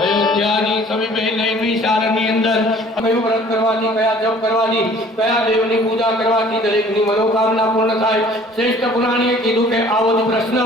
અયોધ્યાની સમીપે નૈમિષ શાળાની અંદર કયું વ્રત કરવાથી, કયા જપ કરવાથી, કયા દેવની પૂજા કરવાથી દરેકની મનોકામના પૂર્ણ થાય. શ્રેષ્ઠ પુરાણીએ કીધું કે આવો જ પ્રશ્ન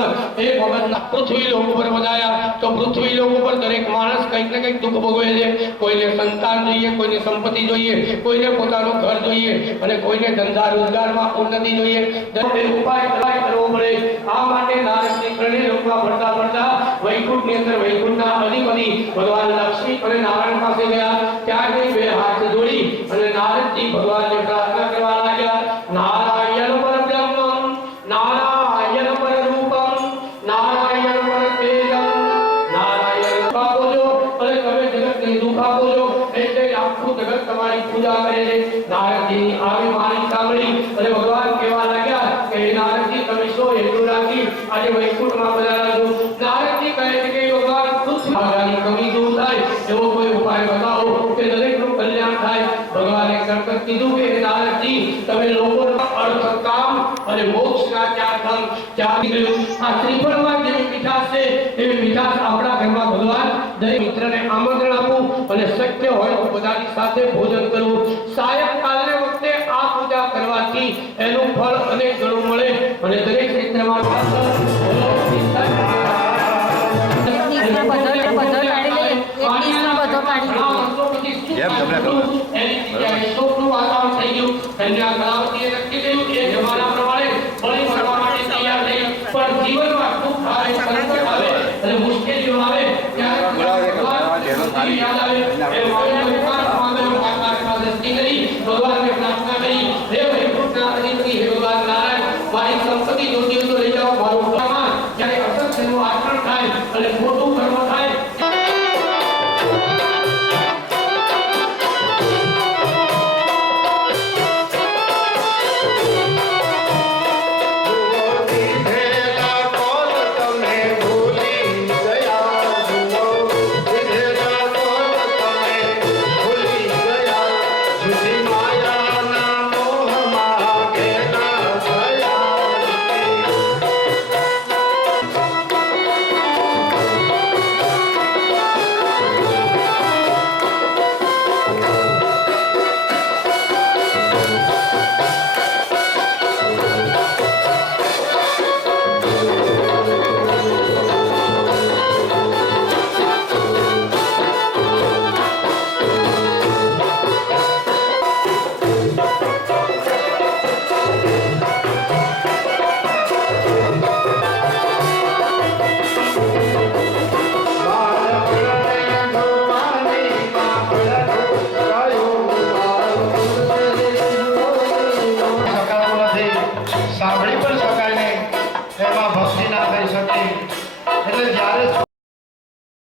એક વખત પૃથ્વી લોક ઉપર વધાયા તો પૃથ્વી લોક ઉપર દરેક માણસ કંઈક ને કંઈક દુઃખ ભોગવે છે. કોઈને સંતાન જોઈએ, કોઈને સંપત્તિ જોઈએ, કોઈને પોતાનું ઘર જોઈએ અને કોઈને ધંધા રોજગારમાં ઉન્નતિ જોઈએ. દરેક ઉપાય કરવો પડે. આ માટે નારદજી ત્રણેય લોકમાં ફરતા ફરતા વૈકુંઠની અંદર વૈકુંઠના અધિપતિ ભગવાન લક્ષ્મી અને નારાયણ પાસે ગયા. ત્યાં જઈ બે હાથ જોડી અને નારદજી ભગવાનને પ્રાર્થના કરવા લાગ્યા. નારાયણ પરબ્રહ્મં, નારાયણ પરરૂપમ, નારાયણ પરતેજમ, નારાયણ આપો છો અને તમે જગતને દુઃખ આપો છો એટલે આખું જગત તમારી પૂજા કરે છે. નારદજીની આવી વાણી સાંભળી અને ભગવાન કહેવા લાગ્યા કે નારદજી તમે શું હેતુ રાખી આજે વૈકુંઠમાં પધાર્યા છો? નારદજી કહે છે કે ભગવાન પૃથ્વીની કમી દૂર થાય એવો કોઈ ઉપાય બતાવો કે દરેકનું કલ્યાણ થાય. ભગવાને તરત કીધું કે નારદજી તમે લોકોના અર્થ, કામ અને મોક્ષના ચાર ધામ ચાલી ગયું. આ શ્રીફળમાં જેવી મીઠાશ છે એવી મીઠાશ આપણા ઘરમાં ભગવાન દરેક મિત્રને આમંત્રણ આપવું અને શક્ય હોય તો બધાની સાથે ભોજન કરવું. સાયંકાલને વખતે આ પૂજા કરવાથી એનું ફળ અનેક ગણું મળે અને દરેક ક્ષેત્રમાં મુશ્કેલીઓ આવે ત્યારે ભગવાનને પ્રાર્થના કરી, હે વૈકુંઠના અધિપતિ, હે ભગવાન નારાયણ, મારી સંપત્તિ જોતી તો લઈ જાઓ. મારું જ્યારે અસત્યનું આચરણ થાય અને ખોટું કર્મ